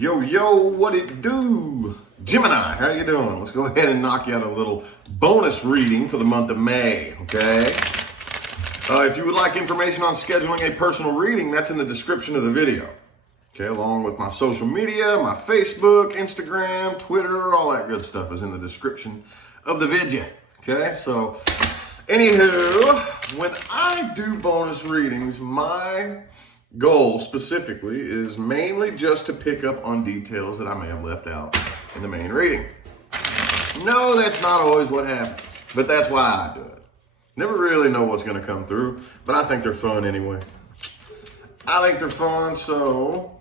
Yo, what it do? Gemini, how you doing? Let's go ahead and knock you out a little bonus reading for the month of May, okay? If you would like information on scheduling a personal reading, that's in the description of the video. Okay, along with my social media, my Facebook, Instagram, Twitter, all that good stuff is in the description of the video. Okay, so anywho, when I do bonus readings, my goal specifically is mainly just to pick up on details that I may have left out in the main reading. No, that's not always what happens, but that's why I do it. Never really know what's going to come through, but I think they're fun anyway. I think they're fun, so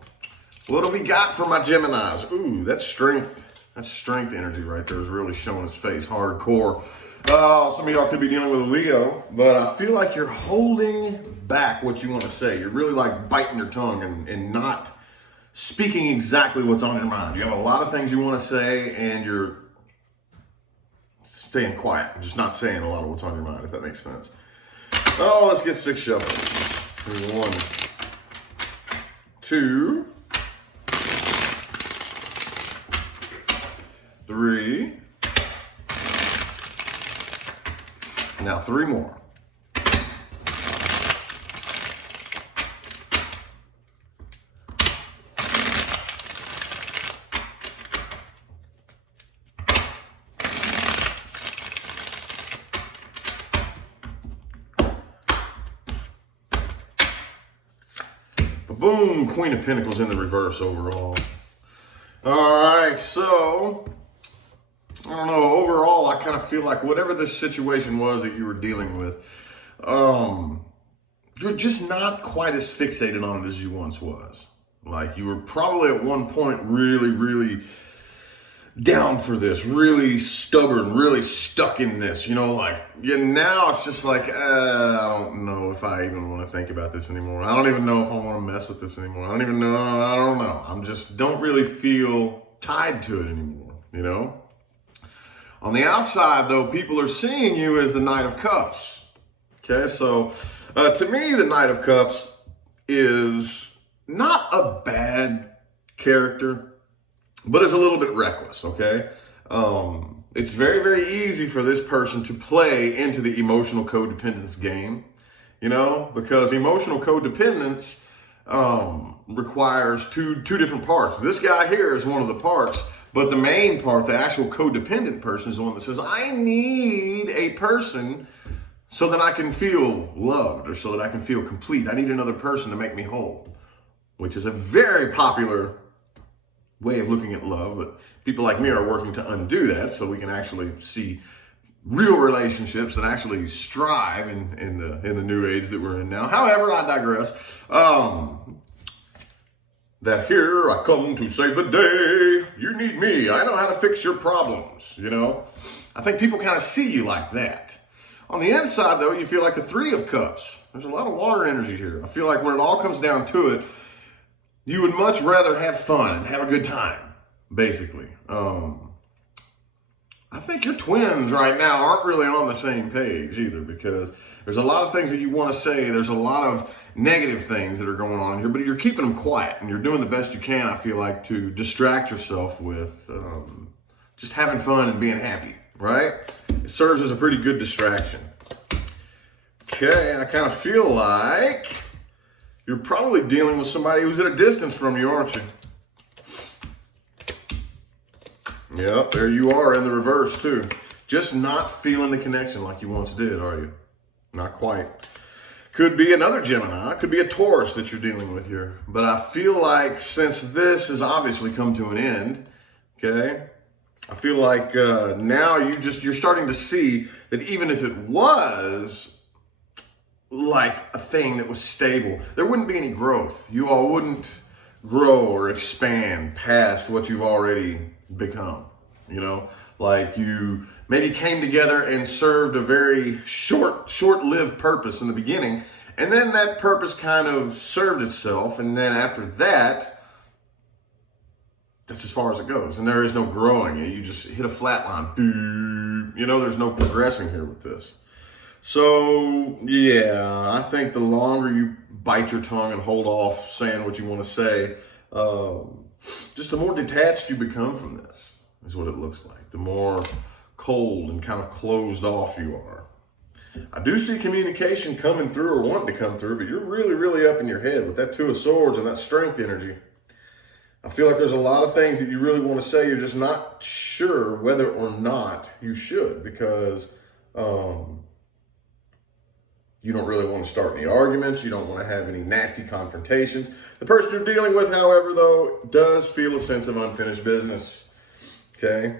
what do we got for my Geminis? Ooh, that's strength. That's strength energy right there is really showing its face hardcore. Some of y'all could be dealing with a Leo, but I feel like you're holding back what you want to say. You're really like biting your tongue and not speaking exactly what's on your mind. You have a lot of things you want to say and you're staying quiet. Just not saying a lot of what's on your mind, if that makes sense. Oh, let's get 6 shuffles. 1, 2, 3. Now 3 more. Boom, Queen of Pentacles in the reverse overall. All right, so I don't know, overall, I kind of feel like whatever this situation was that you were dealing with, you're just not quite as fixated on it as you once was. Like you were probably at one point really down for this, really stubborn, really stuck in this, now it's just like, I don't know if I even want to think about this anymore. I don't even know if I want to mess with this anymore. I don't know. I'm just don't really feel tied to it anymore, On the outside, though, people are seeing you as the Knight of Cups. Okay, so to me, the Knight of Cups is not a bad character, but is a little bit reckless, okay? It's very easy for this person to play into the emotional codependence game, because emotional codependence requires two different parts. This guy here is one of the parts. But the main part, the actual codependent person, is the one that says, I need a person so that I can feel loved or so that I can feel complete. I need another person to make me whole, which is a very popular way of looking at love. But people like me are working to undo that so we can actually see real relationships that actually strive in the new age that we're in now. However, I digress. That here I come to save the day. You need me. I know how to fix your problems, I think people kind of see you like that. On the inside, though, you feel like the 3 of Cups. There's a lot of water energy here. I feel like when it all comes down to it, you would much rather have fun and have a good time, basically. I think your twins right now aren't really on the same page either, because there's a lot of things that you want to say. There's a lot of negative things that are going on here, but you're keeping them quiet and you're doing the best you can, I feel like, to distract yourself with just having fun and being happy, right? It serves as a pretty good distraction. Okay, I kind of feel like you're probably dealing with somebody who's at a distance from you, aren't you? Yep, there you are in the reverse too. Just not feeling the connection like you once did, are you? Not quite. Could be another Gemini, could be a Taurus that you're dealing with here. But I feel like since this has obviously come to an end, okay, I feel like now you're starting to see that even if it was like a thing that was stable, there wouldn't be any growth. You all wouldn't grow or expand past what you've already become, like you maybe came together and served a very short-lived purpose in the beginning, and then that purpose kind of served itself, and then after that, that's as far as it goes, and there is no growing. You just hit a flat line. There's no progressing here with this. So, yeah, I think the longer you bite your tongue and hold off saying what you want to say, Just the more detached you become from this is what it looks like. The more cold and kind of closed off you are. I do see communication coming through or wanting to come through, but you're really, really up in your head with that Two of Swords and that strength energy. I feel like there's a lot of things that you really want to say. You're just not sure whether or not you should, because you don't really want to start any arguments. You don't want to have any nasty confrontations. The person you're dealing with, however, though, does feel a sense of unfinished business. Okay?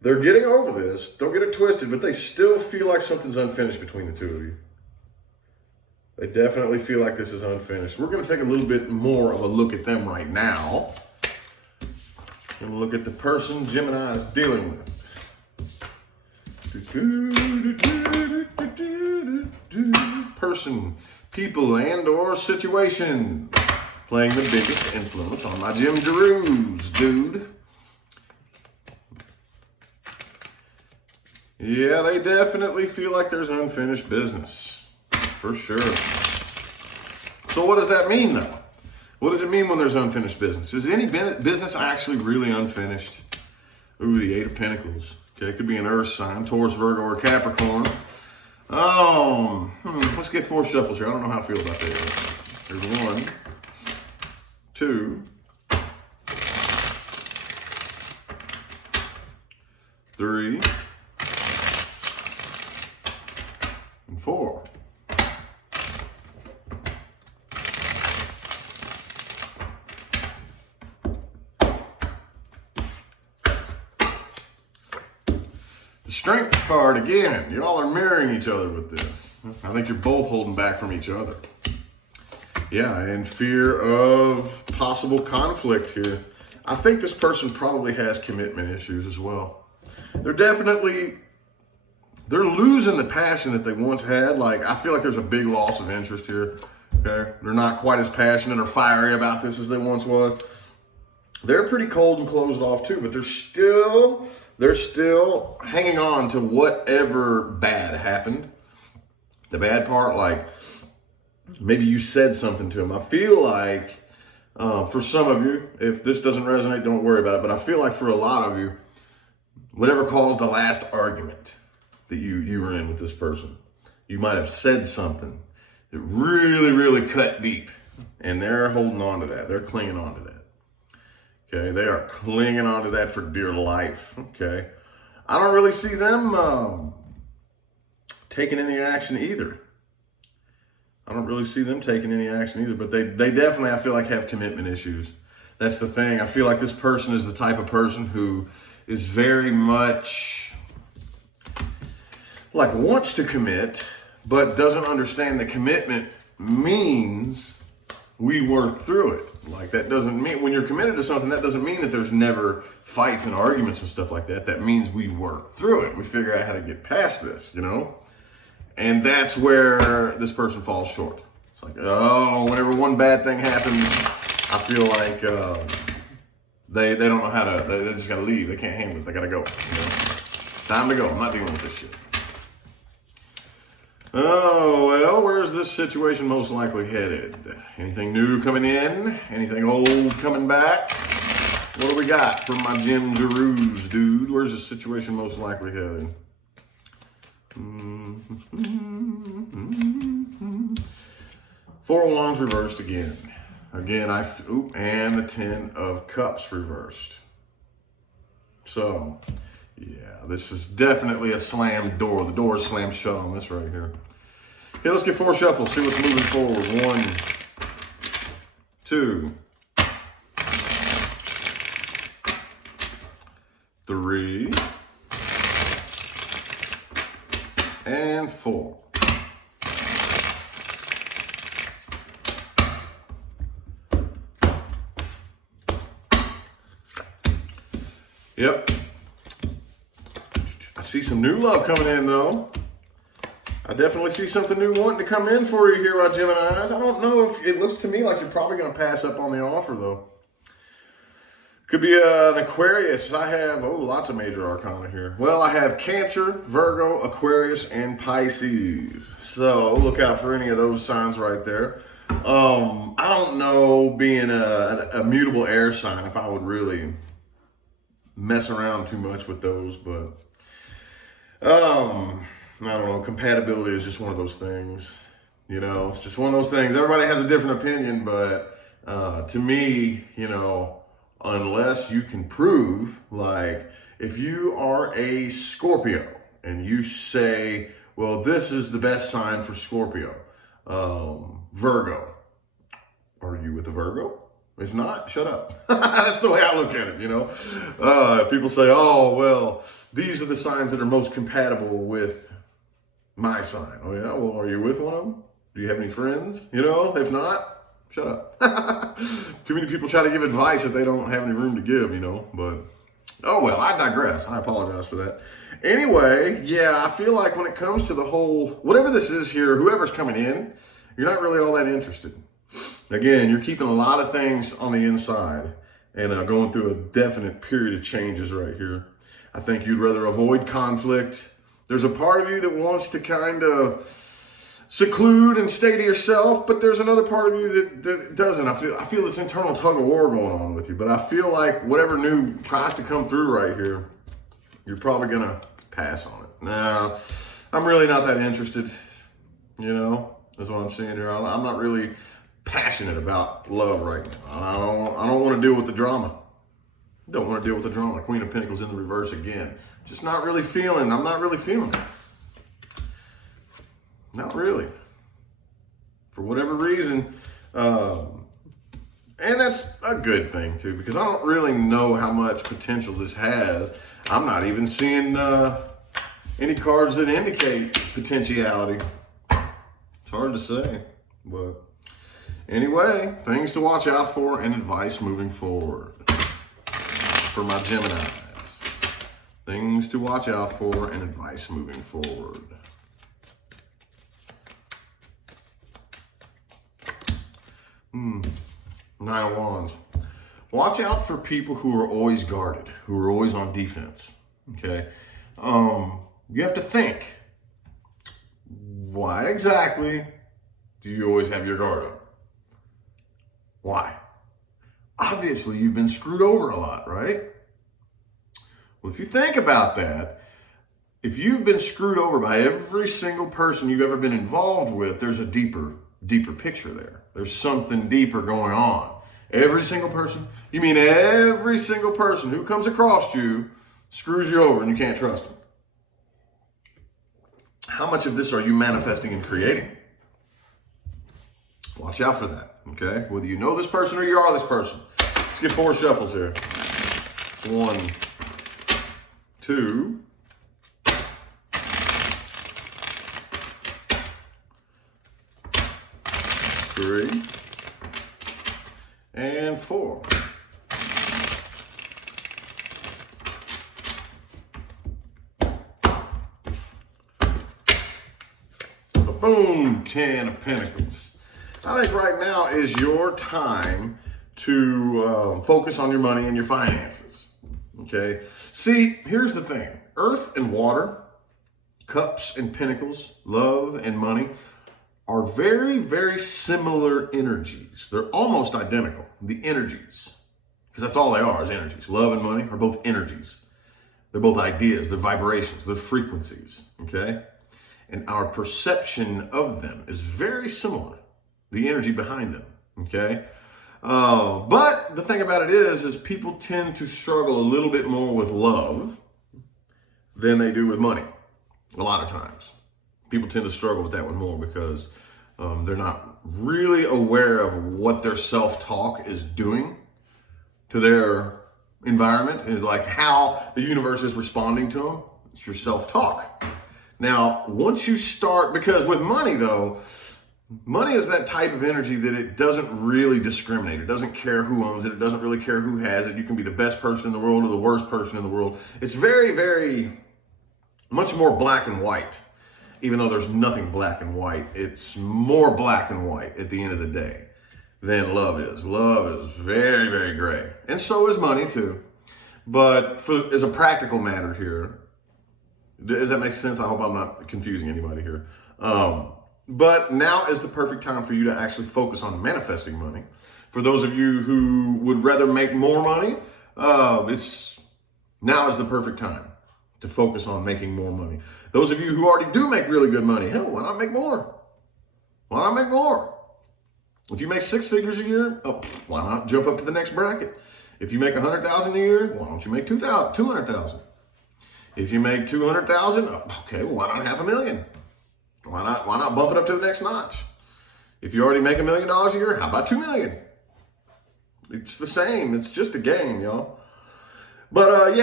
They're getting over this. Don't get it twisted, but they still feel like something's unfinished between the two of you. They definitely feel like this is unfinished. We're going to take a little bit more of a look at them right now. We're going to look at the person Gemini is dealing with. Person, people, and or situation playing the biggest influence on my Jim Jeroos, dude. Yeah, they definitely feel like there's unfinished business, for sure. So what does that mean, though? What does it mean when there's unfinished business? Is any business actually really unfinished? Ooh, the Eight of Pentacles. Okay, it could be an Earth sign, Taurus, Virgo, or Capricorn. Let's get 4 shuffles here. I don't know how I feel about this. There's 1, 2, 3, and 4. The Strength card again. Y'all are mirroring each other with this. I think you're both holding back from each other. Yeah, in fear of possible conflict here. I think this person probably has commitment issues as well. They're losing the passion that they once had. Like, I feel like there's a big loss of interest here. Okay, they're not quite as passionate or fiery about this as they once was. They're pretty cold and closed off too, but they're still hanging on to whatever bad happened. The bad part, like maybe you said something to them. I feel like for some of you, if this doesn't resonate, don't worry about it. But I feel like for a lot of you, whatever caused the last argument that you were in with this person, you might have said something that really, really cut deep. And they're holding on to that. They're clinging on to that. Okay, they are clinging on to that for dear life. Okay, I don't really see them taking any action either. But they definitely, I feel like, have commitment issues. That's the thing. I feel like this person is the type of person who is very much like wants to commit, but doesn't understand that commitment means we work through it. Like, that doesn't mean, when you're committed to something, that doesn't mean that there's never fights and arguments and stuff like that. That means we work through it. We figure out how to get past this, you know? And that's where this person falls short. It's like, whenever one bad thing happens, I feel like they don't know how to, they just gotta leave. They can't handle it. They gotta go, you know? Time to go. I'm not dealing with this shit. Oh, well, where's this situation most likely headed? Anything new coming in? Anything old coming back? What do we got from my Jim Jeroos, dude? Where's this situation most likely headed? Four of Wands reversed again. And the Ten of Cups reversed. So, yeah, this is definitely a slammed door. The door is slammed shut on this right here. Okay, let's get 4 shuffles, see what's moving forward. 1, 2, 3, and 4. Yep. I see some new love coming in, though. I definitely see something new wanting to come in for you here, my Geminis. I don't know if it looks to me like you're probably going to pass up on the offer, though. Could be an Aquarius. I have, lots of major arcana here. Well, I have Cancer, Virgo, Aquarius, and Pisces. So look out for any of those signs right there. I don't know, being a mutable air sign, if I would really mess around too much with those, but I don't know. Compatibility is just one of those things. It's just one of those things. Everybody has a different opinion, but to me, unless you can prove, like, if you are a Scorpio and you say, well, this is the best sign for Scorpio, Virgo. Are you with a Virgo? If not, shut up. That's the way I look at it, People say, oh, well, these are the signs that are most compatible with my sign. Oh, yeah? Well, are you with one of them? Do you have any friends? If not, shut up. Too many people try to give advice that they don't have any room to give, But, oh, well, I digress. I apologize for that. Anyway, yeah, I feel like when it comes to the whole, whatever this is here, whoever's coming in, you're not really all that interested. Again, you're keeping a lot of things on the inside and going through a definite period of changes right here. I think you'd rather avoid conflict. There's a part of you that wants to kind of seclude and stay to yourself, but there's another part of you that doesn't. I feel this internal tug of war going on with you, but I feel like whatever new tries to come through right here, you're probably going to pass on it. Now, I'm really not that interested, is what I'm seeing here. I'm not really passionate about love right now. I don't want to deal with the drama. Don't want to deal with the drama. Queen of Pentacles in the reverse again. I'm not really feeling it. Not really. For whatever reason. And that's a good thing too, because I don't really know how much potential this has. I'm not even seeing any cards that indicate potentiality. It's hard to say, but anyway, things to watch out for and advice moving forward for my Geminis. Things to watch out for and advice moving forward. Nine of Wands. Watch out for people who are always guarded, who are always on defense. Okay? You have to think, why exactly do you always have your guard up? Why? Obviously, you've been screwed over a lot, right? Well, if you think about that, if you've been screwed over by every single person you've ever been involved with, there's a deeper picture there. There's something deeper going on. Every single person, you mean every single person who comes across you screws you over and you can't trust them. How much of this are you manifesting and creating? Watch out for that, okay? Whether you know this person or you are this person. Let's get 4 shuffles here. 1, 2, 3, and 4. Boom, 10 of Pentacles. I think right now is your time to focus on your money and your finances, okay? See, here's the thing. Earth and water, cups and pentacles, love and money are very, very similar energies. They're almost identical, the energies, because that's all they are, is energies. Love and money are both energies. They're both ideas, they're vibrations, they're frequencies, okay? And our perception of them is very similar, the energy behind them, okay? But the thing about it is people tend to struggle a little bit more with love than they do with money, a lot of times. People tend to struggle with that one more because they're not really aware of what their self-talk is doing to their environment and like how the universe is responding to them. It's your self-talk. Now, once you start, because with money though, money is that type of energy that it doesn't really discriminate. It doesn't care who owns it. It doesn't really care who has it. You can be the best person in the world or the worst person in the world. It's very, very much more black and white. Even though there's nothing black and white, it's more black and white at the end of the day than love is. Love is very, very gray. And so is money too. But as a practical matter here, does that make sense? I hope I'm not confusing anybody here. But now is the perfect time for you to actually focus on manifesting money. For those of you who would rather make more money, now is the perfect time to focus on making more money. Those of you who already do make really good money, hell, why not make more? Why not make more? If you make 6 figures a year, why not jump up to the next bracket? If you make 100,000 a year, why don't you make 200,000? If you make 200,000, okay, well, why not $500,000? Why not bump it up to the next notch? If you already make $1 million a year, how about 2 million? It's the same. It's just a game, y'all. But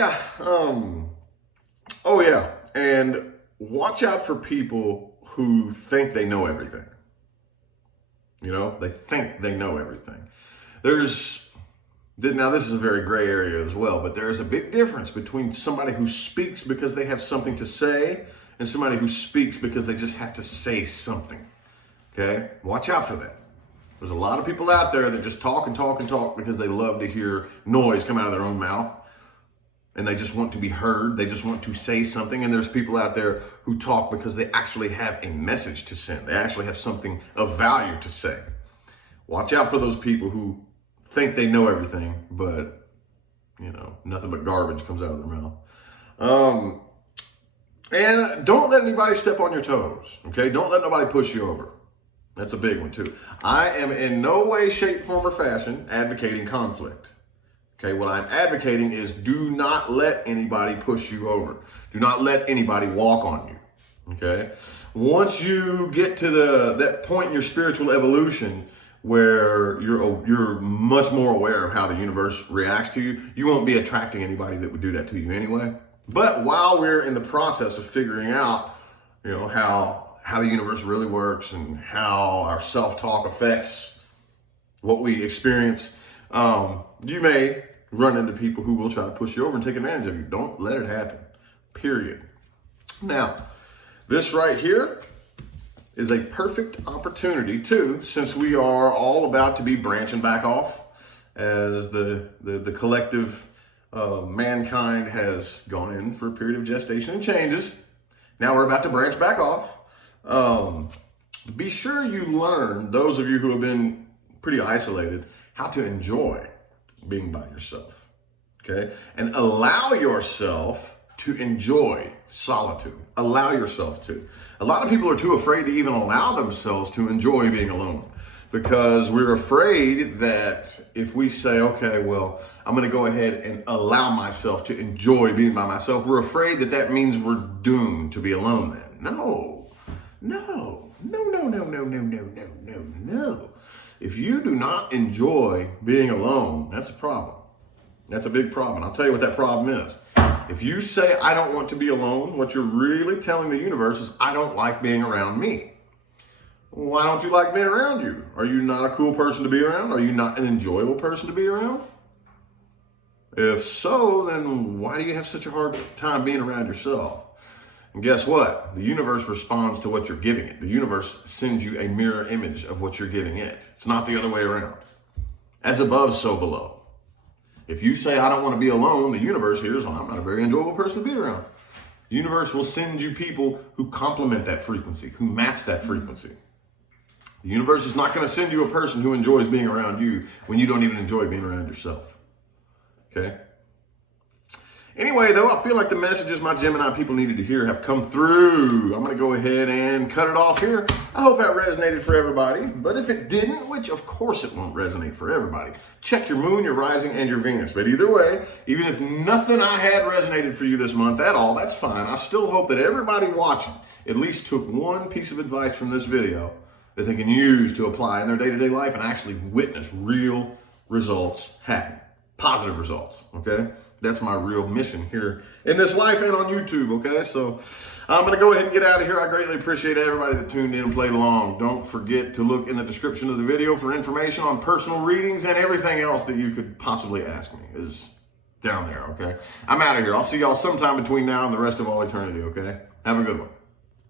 and watch out for people who think they know everything. You know, they think they know everything. Now this is a very gray area as well, but there's a big difference between somebody who speaks because they have something to say and somebody who speaks because they just have to say something. Okay? Watch out for that. There's a lot of people out there that just talk and talk and talk because they love to hear noise come out of their own mouth. And they just want to be heard. They just want to say something. And there's people out there who talk because they actually have a message to send. They actually have something of value to say. Watch out for those people who think they know everything, but, you know, nothing but garbage comes out of their mouth. And don't let anybody step on your toes, okay? Don't let nobody push you over. That's a big one, too. I am in no way, shape, form, or fashion advocating conflict. Okay, what I'm advocating is do not let anybody push you over. Do not let anybody walk on you, okay? Once you get to that point in your spiritual evolution where you're much more aware of how the universe reacts to you, you won't be attracting anybody that would do that to you anyway. But while we're in the process of figuring out, you know, how the universe really works and how our self-talk affects what we experience, you may run into people who will try to push you over and take advantage of you. Don't let it happen, period. Now, this right here is a perfect opportunity too, since we are all about to be branching back off as the collective mankind has gone in for a period of gestation and changes. Now we're about to branch back off. Be sure you learn, those of you who have been pretty isolated, how to enjoy being by yourself, okay? And allow yourself to enjoy solitude. Allow yourself to. A lot of people are too afraid to even allow themselves to enjoy being alone because we're afraid that if we say, okay, well, I'm going to go ahead and allow myself to enjoy being by myself, we're afraid that that means we're doomed to be alone then. No. If you do not enjoy being alone, that's a problem. That's a big problem. I'll tell you what that problem is. If you say, I don't want to be alone, what you're really telling the universe is, I don't like being around me. Why don't you like being around you? Are you not a cool person to be around? Are you not an enjoyable person to be around? If so, then why do you have such a hard time being around yourself? And guess what? The universe responds to what you're giving it. The universe sends you a mirror image of what you're giving it. It's not the other way around. As above, so below. If you say, I don't want to be alone, the universe hears, well, I'm not a very enjoyable person to be around. The universe will send you people who complement that frequency, who match that frequency. The universe is not going to send you a person who enjoys being around you when you don't even enjoy being around yourself. Okay? Anyway, though, I feel like the messages my Gemini people needed to hear have come through. I'm going to go ahead and cut it off here. I hope that resonated for everybody. But if it didn't, which of course it won't resonate for everybody, check your moon, your rising, and your Venus. But either way, even if nothing I had resonated for you this month at all, that's fine. I still hope that everybody watching at least took one piece of advice from this video that they can use to apply in their day-to-day life and actually witness real results happen. Positive results, okay? That's my real mission here in this life and on YouTube, okay? So I'm going to go ahead and get out of here. I greatly appreciate everybody that tuned in and played along. Don't forget to look in the description of the video for information on personal readings, and everything else that you could possibly ask me is down there, okay? I'm out of here. I'll see y'all sometime between now and the rest of all eternity, okay? Have a good one.